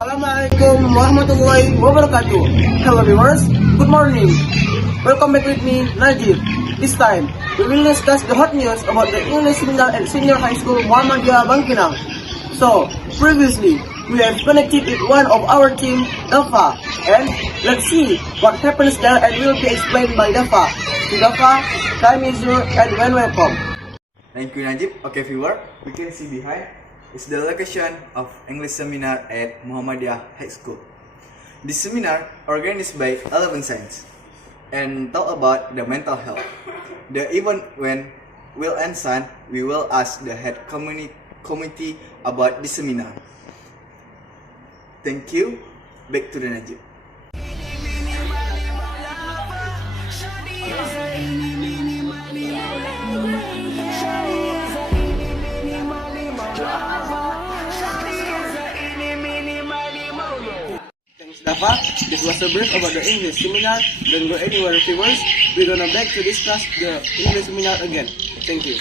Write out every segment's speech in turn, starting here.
Assalamualaikum warahmatullahi wabarakatuh. Hello viewers, good morning. Welcome back with me, Najib. This time, we will discuss the hot news about the English Middle and Senior High School Muhammadiyah Bangkinang. So, previously, we have connected with one of our team, Dafa, and let's see what happens there and will be explained by Dafa. To Dafa, time is yours and welcome. Thank you, Najib. Okay, viewer, we can see behind is the location of English seminar at Muhammadiyah High School. This seminar organized by 11th Science and talk about the mental health. The event when will Ihsan, we will ask the head committee about this seminar. Thank you. Back to the Najib. Dafa, this was a brief about the English seminar. Don't go anywhere, viewers. We're gonna back to discuss the English seminar again. Thank you.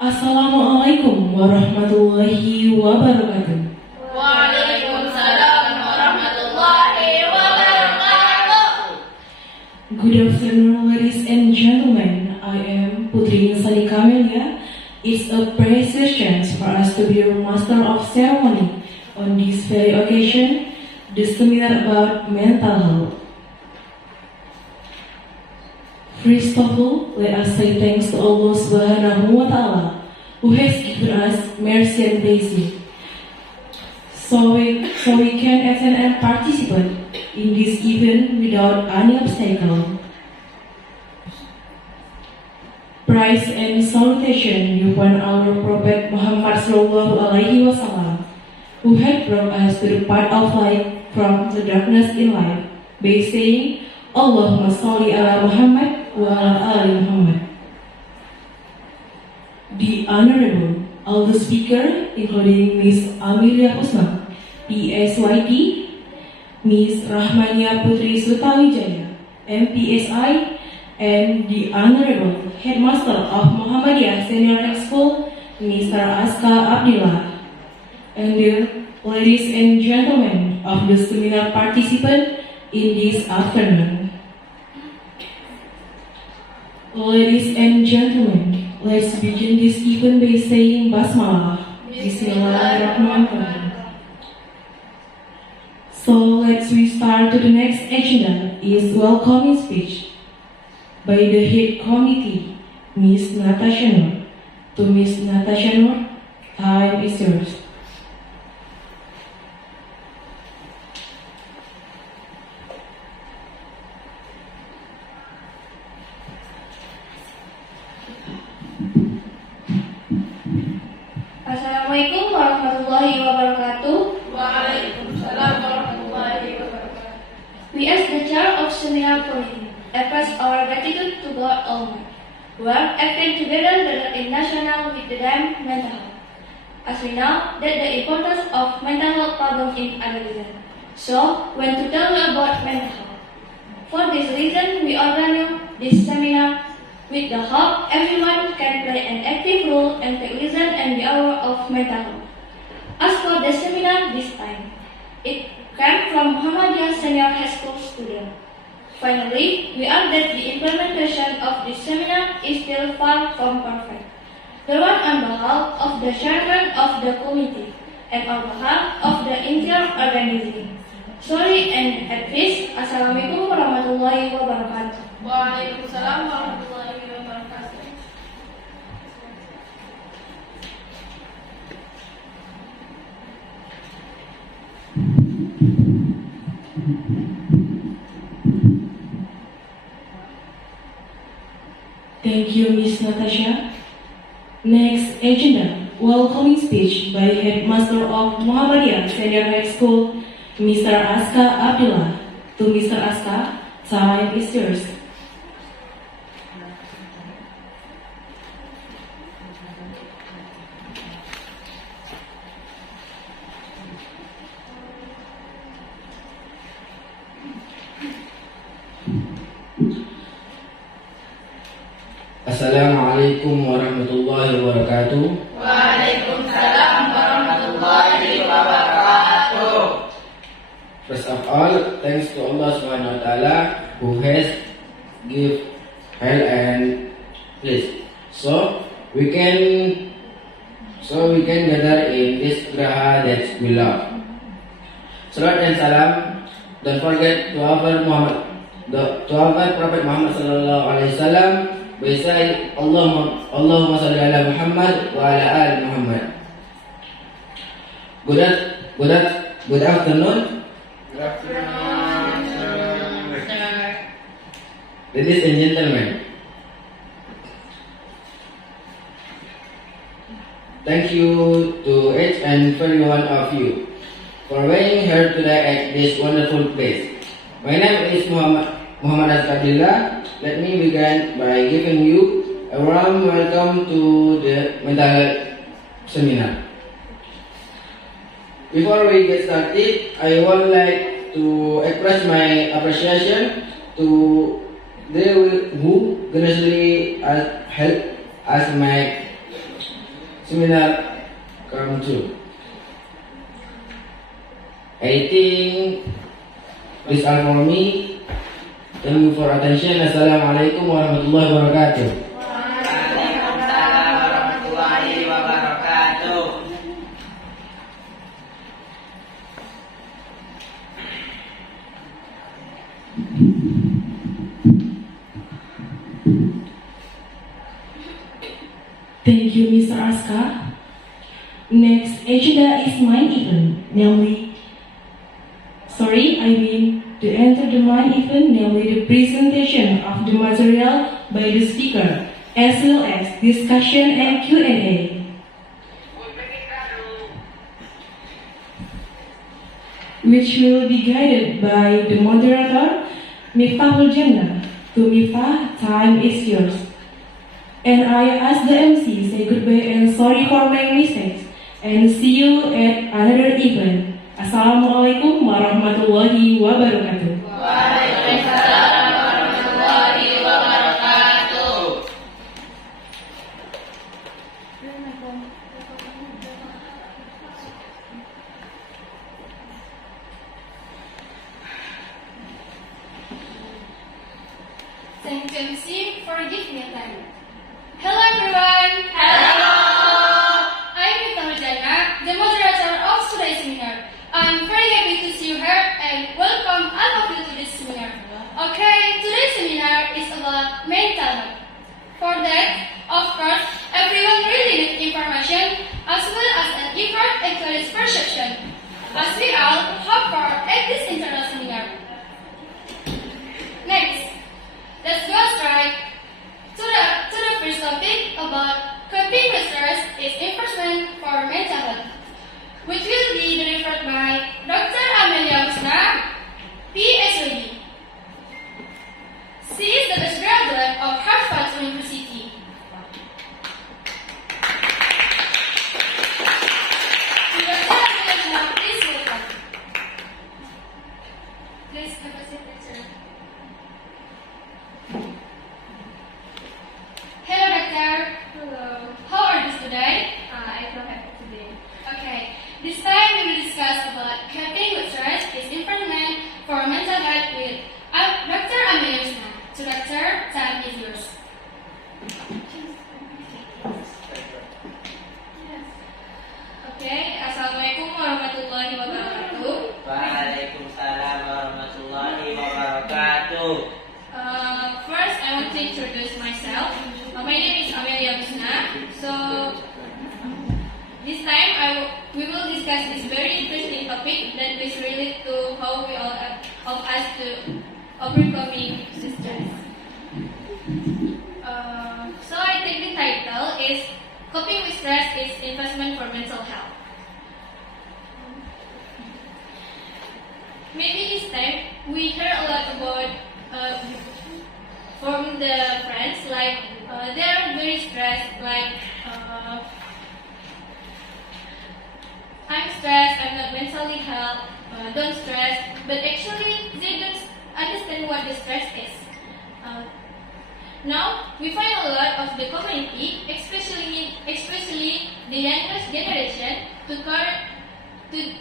Assalamualaikum warahmatullahi wabarakatuh. Waalaikumsalam warahmatullahi wabarakatuh. Good afternoon, ladies and gentlemen. I am Putri Insani Kamelia. It's a precious chance for us to be your master of ceremony on this very occasion. The seminar about mental health. First of all, let us say thanks to Allah Subhanahu wa Ta'ala, who has given us mercy and blessing, so we can attend and participate in this event without any obstacle. Praise and salutation upon our Prophet Muhammad Sallallahu Alaihi Wasallam, who had brought us to the path of light from the darkness in life by saying, Allahumma salli ala Muhammad wa ala ali Muhammad. The Honorable Elder Speaker, including Miss Amelia Husnah, PSYD, Miss Rahmania Putri Sutawijaya, MPSI, and the Honorable Headmaster of Muhammadiyah Senior High School, Mr. Azka Abdillah, and the ladies and gentlemen of the seminar participant in this afternoon. Ladies and gentlemen, let's begin this event by saying Basmalah. Bismillahirrahmanirrahim. So let's start to the next agenda is welcoming speech by the head committee, Miss Natasya Nur. To Miss Natasya Nur, time is yours. Assalamualaikum warahmatullahi wabarakatuh. Waalaikumsalam warahmatullahi wabarakatuh. We as the chair of seminar committee express our gratitude to God Almighty. We are acting together in national with the damn mental health, as we know that the importance of mental health problem in adolescence. So, when to tell you about mental health. For this reason, we organize this seminar with the hope everyone can play an active role and take listen and be aware of mental health. As for the seminar this time, it came from Muhammadiyah Senior High School student. Finally, we are that the implementation of this seminar is still far from perfect. The one on behalf of the chairman of the committee and on behalf of the entire organization. Sorry and advice. Assalamualaikum warahmatullahi wabarakatuh. Waalaikumsalam warahmatullahi wabarakatuh. Thank you, Miss Natasha. Next agenda, welcoming speech by Headmaster of Muhammadiyah Senior High School, Mr. Azka Abdillah. To Mr. Azka, Time is yours. Assalamualaikum warahmatullahi wabarakatuh. Waalaikumsalam warahmatullahi wabarakatuh. First of all, thanks to Allah Subhanahu wa Taala who has give health and peace. So we can gather in this graha that we love. Salat and salam. Don't forget to our Prophet Muhammad sallallahu alaihi wasallam. We say Allahumma salli ala Muhammad wa ala ali Muhammad. Good afternoon. Ladies and gentlemen, thank you to each and every one of you for being here today at this wonderful place. My name is Muhammad Azka Abdillah. Let me begin by giving you a warm welcome to the mental health seminar. Before we get started, I would like to express my appreciation to those who graciously help us my seminar come true. I think this all for me. Thank you for attention. Assalamualaikum warahmatullahi wabarakatuh. Waalaikumsalam warahmatullahi wabarakatuh. Thank you, Mr. Azka. Next agenda is main event, to enter the main event, namely the presentation of the material by the speaker, as well as discussion and Q&A. Which will be guided by the moderator, Miftahul Jannah. To Miftah, time is yours. And I ask the MC, say goodbye and sorry for my mistakes. And see you at another event. Assalamualaikum warahmatullahi wabarakatuh. Waalaikumsalam warahmatullahi wabarakatuh. Thank you, MC, for giving me time. Hello, everyone. Hello. I'm Miftahul Jannah, the moderator of today's seminar. I'm very happy to see you here and welcome all of you to this seminar. Okay, today's seminar is about mental health. For that, of course, everyone really needs information as well as an effort into its perception, as we all hope for at this internal seminar. Next, let's go straight to the first topic about coping with stress is enforcement for mental health, which will be delivered by Dr. Amelia Husnah, PhD. She is the best graduate of Harvard University. Dr. Amelia Husnah, please welcome. Please have a seat, lecturer. Hello, Doctor. Hello. How are you today? I feel happy today. Okay, this time we will discuss about coping with stress is improvement for mental health with Dr. Amelia Husnah. So Doctor, time is yours. Okay, Assalamualaikum warahmatullahi wabarakatuh. Waalaikumsalam warahmatullahi wabarakatuh. First, I want to introduce myself. My name is Amelia Husnah. So this time we will discuss this very interesting topic that is related to how we all help us to overcoming stress. So I think the title is Coping with Stress is Investment for Mental Health. Maybe this time we hear a lot about uh, from the friends, like they are very stressed, like I'm stressed, I'm not mentally healthy, don't stress, but actually they don't understand what the stress is. Now we find a lot of the community, especially the youngest generation, to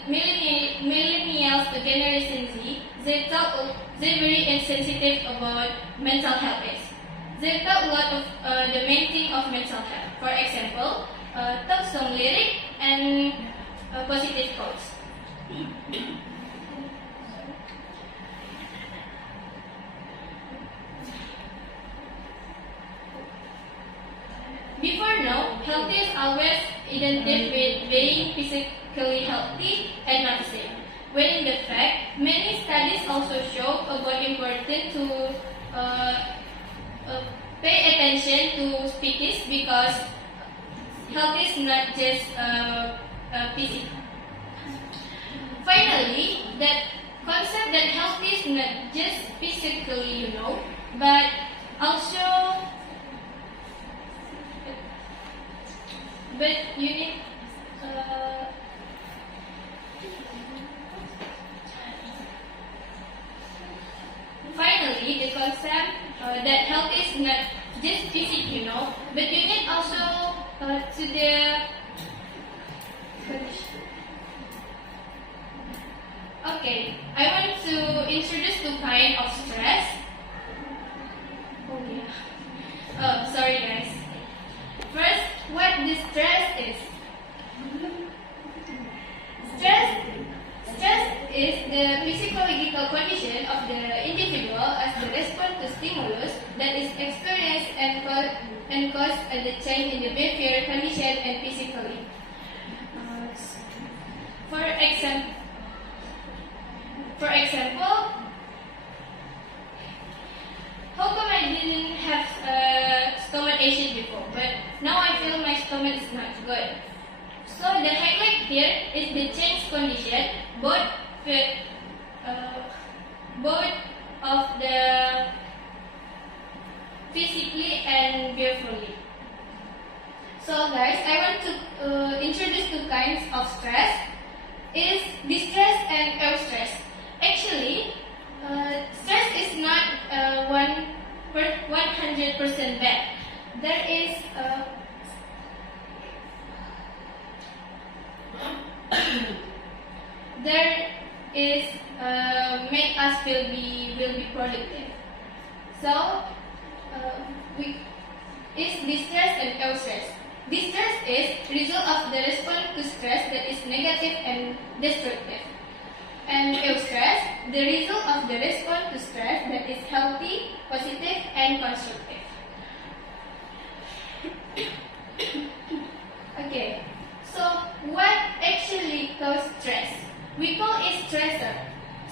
millennials to Generation Z, they're very insensitive about mental health is. They talk a lot of the main thing of mental health. For example, talk song lyric and positive quotes. Before now, health is always identified with being physically healthy and not sick. When in the fact, many studies also show about important to pay attention to species because health is not just physical. Finally, that concept that health is not just physically, but also you need finally the concept that health is not just physical, but you need also to the okay. I want to introduce two kinds of stress. Oh yeah. Oh, sorry guys. First, what the stress is. Stress is the physiological condition of the individual as the response to stimulus that is experienced and cause the change in the behavior, condition, and physically. For example, how come I didn't have stomach ache before, but now I feel my stomach is not good? So the highlight here is the change condition, both of the physically and behaviorally. So guys, I want to introduce two kinds of stress. Is distress and eustress. Actually, stress is not 100% bad. There is make us will be productive. So is distress and eustress. Distress is result of the response to stress that is negative and destructive. And eustress, the result of the response to stress that is healthy, positive, and constructive. Okay, so what actually causes stress? We call it stressor.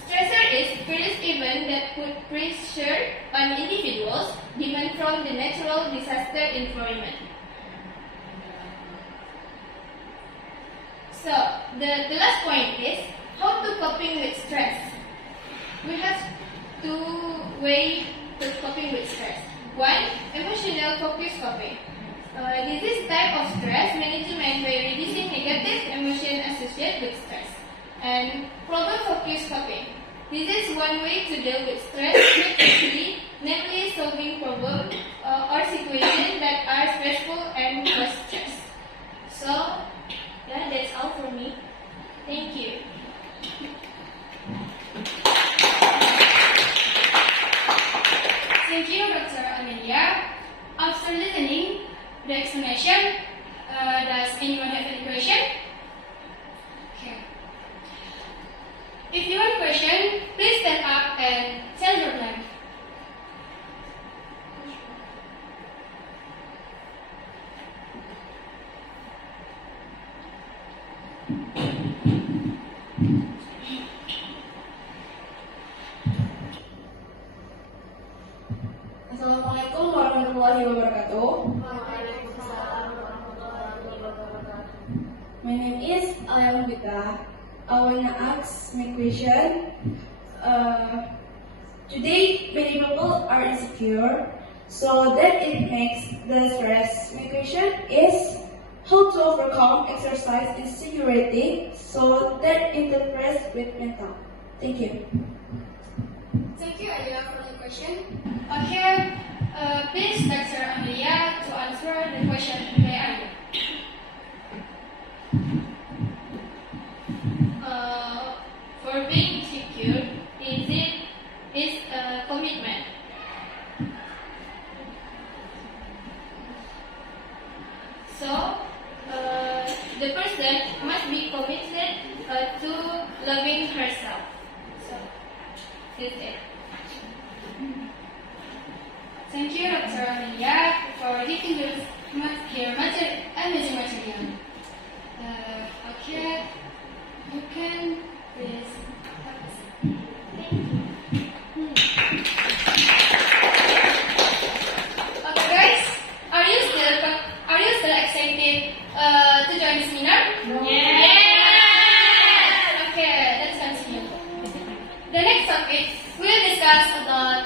Stressor is various event that put pressure on individuals different from the natural disaster environment. So the last point is how to coping with stress. We have two ways to coping with stress. One, emotional focus coping. This is type of stress management by reducing negative emotion associated with stress. And problem focus coping. This is one way to deal with stress effectively, namely solving problems or situations that are stressful and cause stress. So, yeah, that's all for me. Thank you. Thank you, Dr. Amelia. After listening the explanation, does anyone have any question? Okay. If you have a question, please stand up and tell your name. Assalamualaikum warahmatullahi wabarakatuh. My name is Alya Mukhbita. I wanna ask my question. Today, many people are insecure, so that it makes the stress. My question is how to overcome exercise insecurity so that interferes with mental. Thank you. Thank you, Alya, for the question. Okay, please Dr. Amelia to answer the question by Alya. For being secure, is a commitment. So, the person must be committed to loving herself. So, that's it. Thank you, Dr. Amelia, for giving your amazing material. Okay, you can please have a seat. Okay, guys, are you still excited to join the seminar? Yes. Okay, let's continue. The next topic we'll discuss about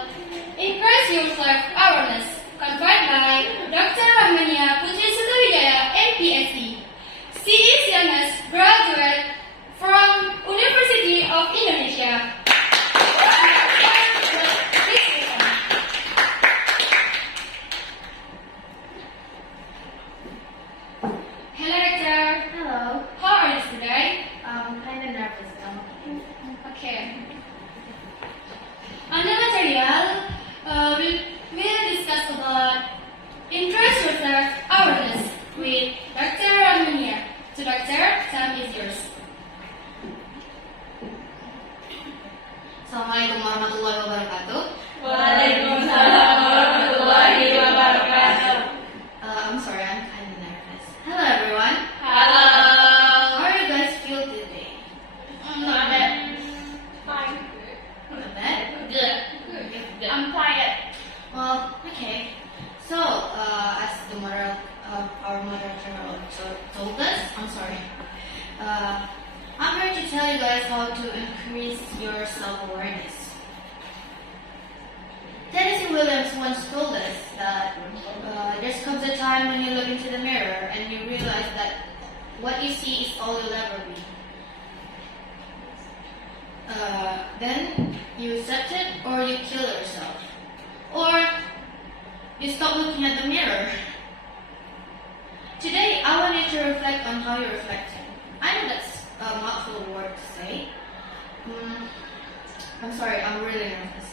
increase your self-awareness, conferred by Dr. Rahmania, Putri Sutawijaya, MPSC. She is youngest graduate from University of Indonesia. Hello, Doctor. Hello. How are you today? Kind of nervous now. Okay. On the material, we'll discuss about interest yourself awareness with Dr. Ramania. So, Doctor, time is yours. Assalamualaikum warahmatullahi wabarakatuh. Waalaikumsalam warahmatullahi wabarakatuh. I'm sorry, I'm kind of nervous. Hello everyone. Hello. How are you guys feel today? Not bad. Fine. Not bad? Good. I'm tired. Well, okay. So, as the our moderator told us, I'm here to tell you guys how to increase your self-awareness. Tennessee Williams once told us that there comes a time when you look into the mirror and you realize that what you see is all you'll ever be. Then you accept it or you kill yourself. Or you stop looking at the mirror. Today, I want you to reflect on how you're reflecting. I know that's a mouthful word to say. I'm sorry, I'm really nervous.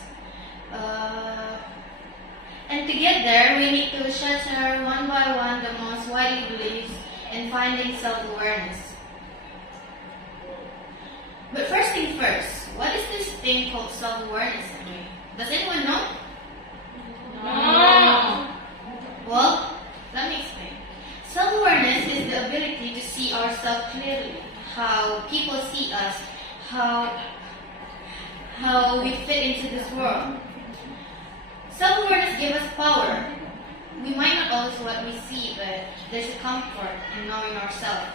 And to get there, we need to shatter one by one the most widely beliefs in finding self-awareness. But first thing first, what is this thing called self-awareness anyway? Does anyone know? No. Well, let me explain. Self-awareness is the ability to see ourselves clearly, how people see us, how we fit into this world. Self-awareness gives us power. We might not always what we see, but there's a comfort in knowing ourselves.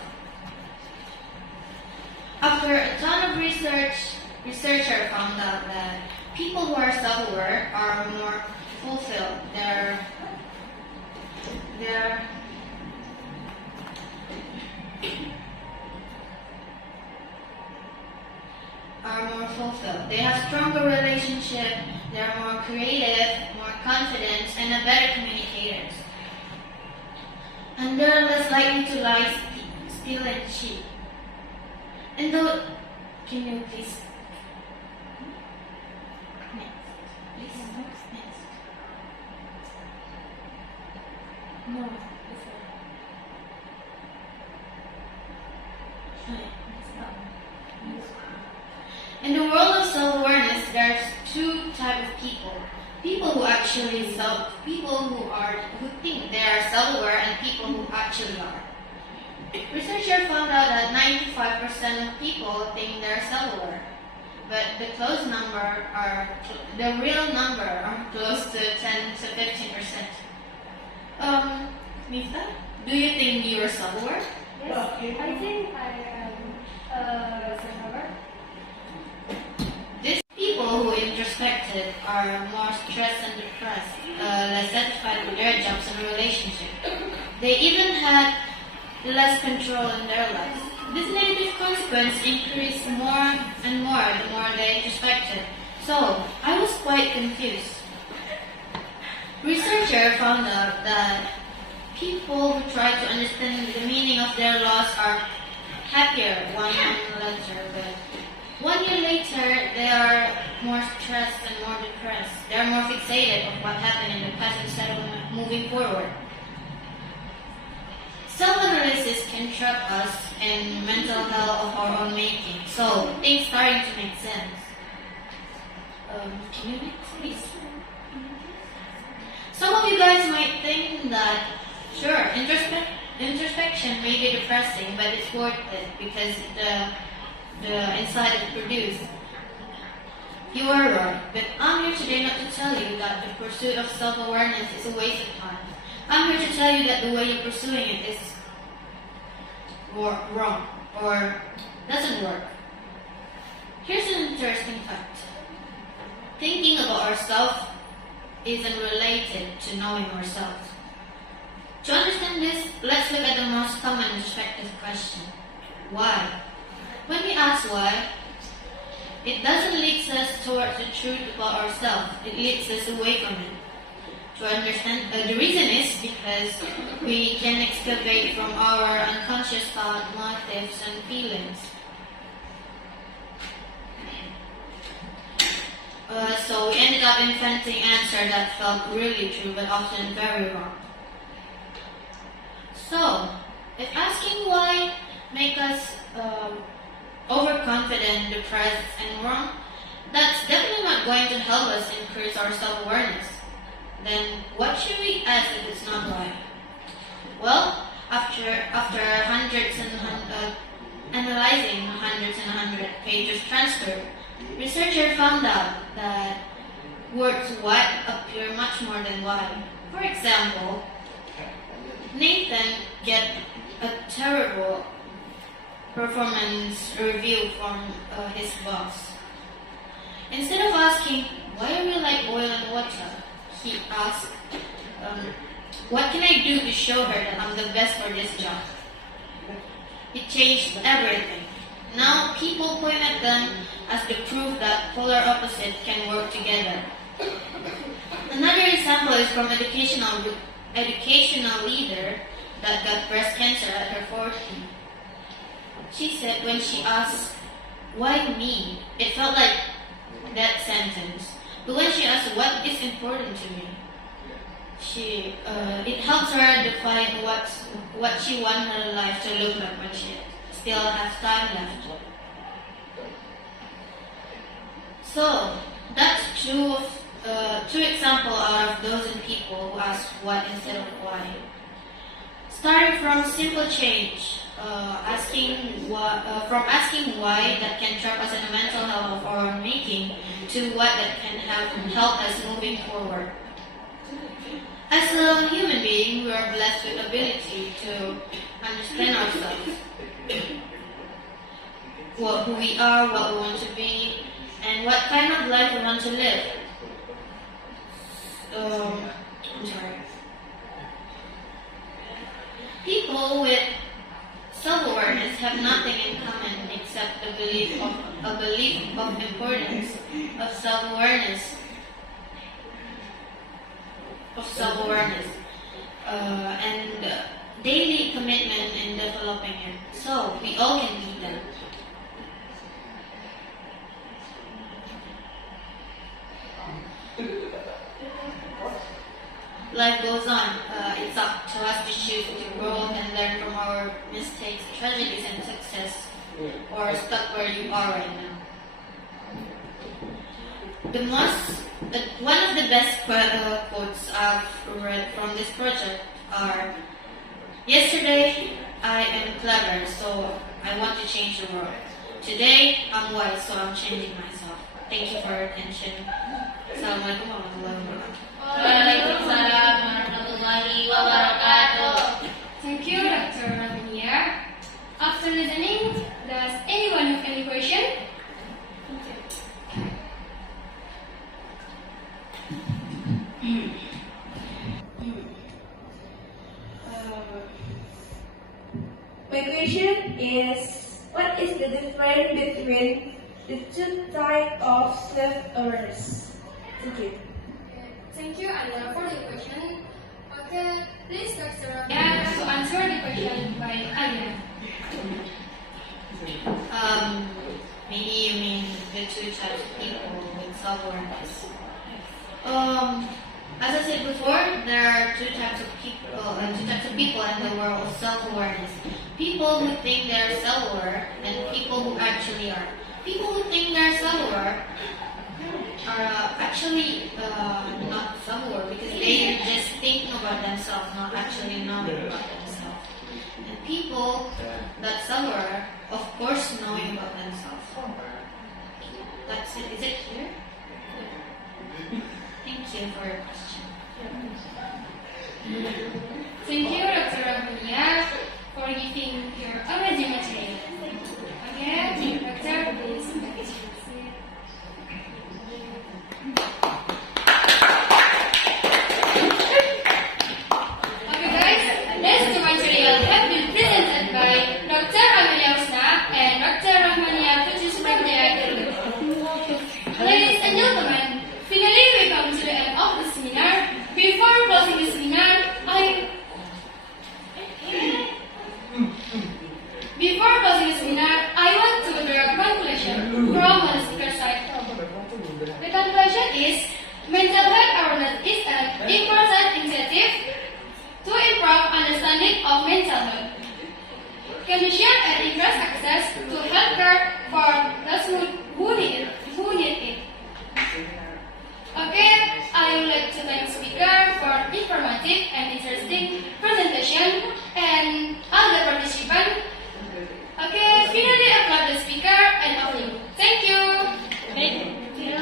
After a ton of researchers found out that people who are self-aware are more fulfilled. They have stronger relationship, they are more creative, more confident, and are better communicators. And they're less likely to lie, steal, and cheat. And though, can you please? Next. No. In the world of self-awareness, there's two types of people. People who think they are self-aware and people who actually are. Researchers found out that 95% of people think they're self-aware, but the real number are close to 10 to 15%. Miftah, do you think you're self-aware? Yes, I think I am self-aware. These people who interest respected are more stressed and depressed, less satisfied with their jobs and relationships. They even had less control in their lives. This negative consequence increased more and more the more they introspected. So, I was quite confused. Researchers found out that people who try to understand the meaning of their loss are happier 1 month later, but 1 year later they are more stressed and more depressed. They are more fixated on what happened in the past instead of moving forward. Self-analysis can trap us in mental hell of our own making, so things starting to make sense. Can you next, please? Some of you guys might think that, sure, introspection may be depressing, but it's worth it because the insight it produced. You are right, but I'm here today not to tell you that the pursuit of self-awareness is a waste of time. I'm here to tell you that the way you're pursuing it is wrong or doesn't work. Here's an interesting fact. Thinking about ourselves isn't related to knowing ourselves. To understand this, let's look at the most common introspective question. Why? When we ask why, it doesn't lead us towards the truth about ourselves. It leads us away from it. To understand, the reason is because we can excavate from our unconscious thought, motives, and feelings. So we ended up inventing answers that felt really true, but often very wrong. So, if asking why make us overconfident, depressed, and wrong, that's definitely not going to help us increase our self-awareness. Then what should we ask if it's not why? Well, after analyzing hundreds and hundred pages transcript, researchers found out that words what appear much more than why. For example, Nathan get a terrible performance review from his boss. Instead of asking, why are we like oil and water? He asked, what can I do to show her that I'm the best for this job? It changed everything. Now people point at them as the proof that polar opposites can work together. Another example is from educational leader that got breast cancer at her 40. She said when she asked, why me? It felt like that sentence. But when she asked what is important to me, it helps her define what she wants her life to look like when she still has time left. So that's two examples out of dozen people who ask what instead of why. Starting from simple change, from asking why that can trap us in the mental hell of our making, to what that can help us moving forward. As a human being, we are blessed with the ability to understand ourselves, who we are, what we want to be, and what kind of life we want to live. People with self-awareness have nothing in common except the belief of importance of self-awareness, and daily commitment in developing it. So we all can be them. Life goes on. It's up to us to choose to grow and learn from our mistakes, tragedies, and success, or stuck where you are right now. One of the best quotes I've read from this project are, "Yesterday I am clever, so I want to change the world. Today I'm wise, so I'm changing myself." Thank you for your attention. Assalamualaikum warahmatullahi wabarakatuh. Waalaikumsalam warahmatullahi wabarakatuh. Thank you, Dr. Rahmania. After listening, does anyone have any question? is what is the difference between the two types of self-awareness? Thank you. Thank you, Alya, for the question. Okay, please, Dr. Yeah, to answer the question by Alya. Maybe you mean the two types of people with self-awareness. As I said before, there are two types of people in the world of self-awareness. People who think they're self-aware and people who actually are. People who think they're self-aware are actually not self-aware because they just think about themselves, not actually knowing about themselves. And people that self-aware, of course, knowing about themselves. That's it. Is it clear? Thank you for your question. Thank you, Dr. Rahmania, for giving your amazing material. Okay, Doctor, please. Okay, guys, this two material have been presented by Dr. Amelia Husnah and Dr. Rahmania, Putri, Sutawijaya. Ladies and gentlemen, finally we come to the end of the seminar. Before closing the seminar, I want to draw a conclusion from the speaker side. The conclusion is mental health awareness is an important initiative to improve understanding of mental health. Condition and increase access to healthcare for those who need it. Okay, I would like to thank the speaker for informative and interesting presentation and all the participants. Okay, finally applaud the speaker and all of you. Thank you. Thank you.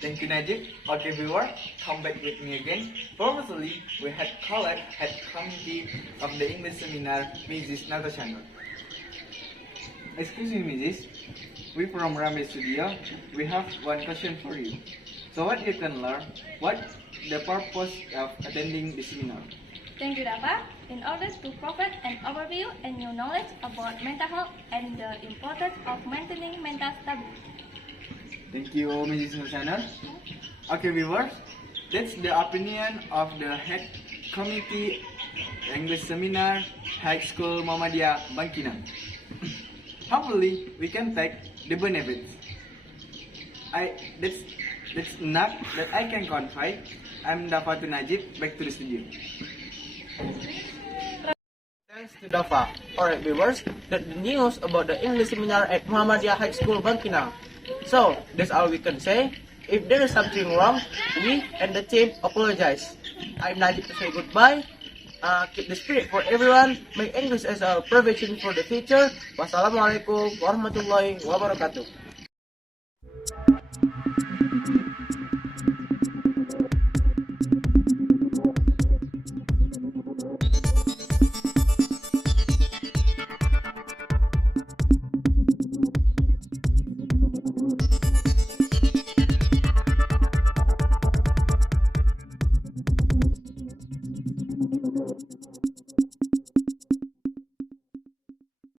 Thank you, Najib. Okay, viewer, come back with me again. Previously, we had committee of the English seminar, Mrs. Natasya Nur. Excuse me, Mrs. We from Rambe studio. We have one question for you. So what you can learn? What the purpose of attending the seminar? Thank you, Dafa. In order to provide an overview and new knowledge about mental health and the importance of maintaining mental stability. Thank you, Mrs. Nur. Okay, viewers, that's the opinion of the head committee English seminar, High School Muhammadiyah Bangkinang. Hopefully, we can take the benefits. That's enough that I can confide. I'm Najib. Back to the studio. Thanks to Dafa. Alright, viewers, that's the news about the English seminar at Muhammadiyah High School Bangkinang. So, that's all we can say. If there is something wrong, we and the team apologize. I'm Najib to say goodbye. Keep the spirit for everyone. Make English as a prevention for the future. Wassalamualaikum warahmatullahi wabarakatuh.